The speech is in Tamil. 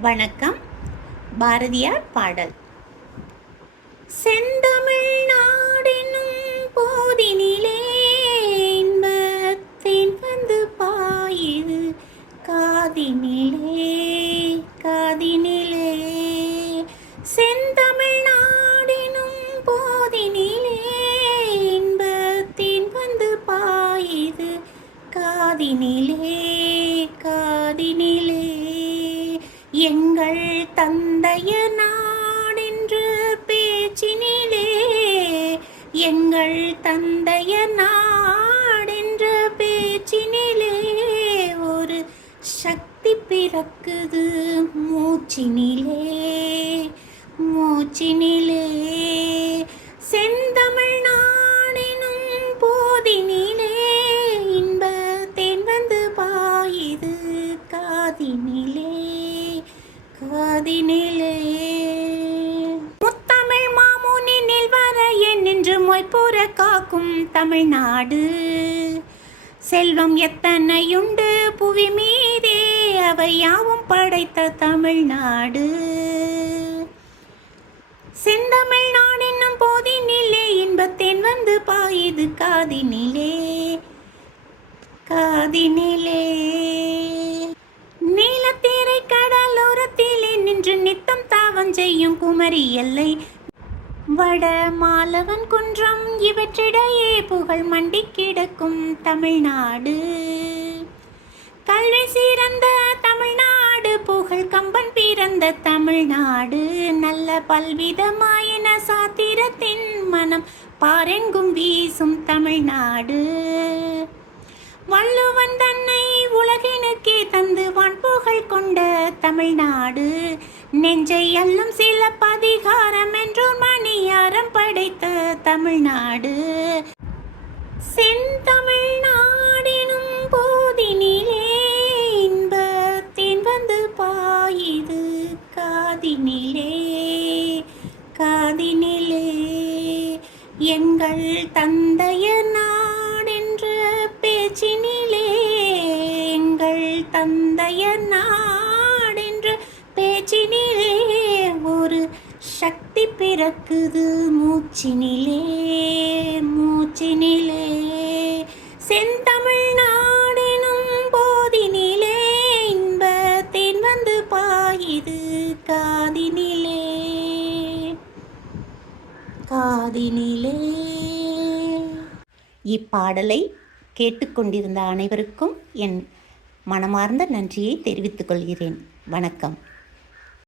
வணக்கம். பாரதியார் பாடல். செந்தமிழ் நாடெனும் போதினிலே இன்பத்தின் வந்து பாயுது காதினிலே காதினிலே. செந்தமிழ் நாடெனும் போதினிலே இன்பத்தின் வந்து பாயுது காதினிலே. தந்தைய நாடென்று பேச்சினிலே எங்கள் தந்தைய நாடென்ற பேச்சினிலே ஒரு சக்தி பிறக்குது மூச்சினிலே மூச்சினிலே என்று போற காக்கும் தமிழ்நாடு. செல்வம் எத்தனையுண்டு புவி மீதே அவை யாவும் படைத்த தமிழ்நாடு. செந்தமிழ் நாடென்னும் போதினிலே இன்பத்தேன் வந்து பாயுது காதினிலே. காதினிலே. நீலத்தீரை கடலோரத்திலே நின்று நித்தம் தாவம் செய்யும் குமரி எல்லை. வட மாலவன் குன்றம் இவற்றிடையே புகழ் மண்டி கிடக்கும் தமிழ்நாடு. கல்வி சிறந்த தமிழ்நாடு புகழ் கம்பன் பிறந்த தமிழ்நாடு. நல்ல பல்விதமாயின சாத்திரத்தின் மனம் பாரெங்கும் வீசும் தமிழ்நாடு. வள்ளுவன் தன்னை உலகினுக்கே தந்து வான் புகழ் கொண்ட தமிழ்நாடு. நெஞ்சை அல்லும் சில பதிகாரம் என்றோர் மணியாரம் படைத்த தமிழ்நாடு. செந்தமிழ்நாடெனும் போதினிலே இன்பத்தேன் வந்து பாயுது காதினிலே. காதினிலே எங்கள் தந்தைய நாடென்ற பேச்சினிலே எங்கள் தந்தைய நாடு பேச்சினிலே ஒரு சக்தி பிறக்குது. மூச்சினிலே மூச்சினிலே. செந்தமிழ் நாடெனும் போதினிலே இன்பத்தேன் வந்து பாயுது காதினிலே. காதினிலே. இப்பாடலை கேட்டுக்கொண்டிருந்த அனைவருக்கும் என் மனமார்ந்த நன்றியை தெரிவித்துக் கொள்கிறேன். வணக்கம்.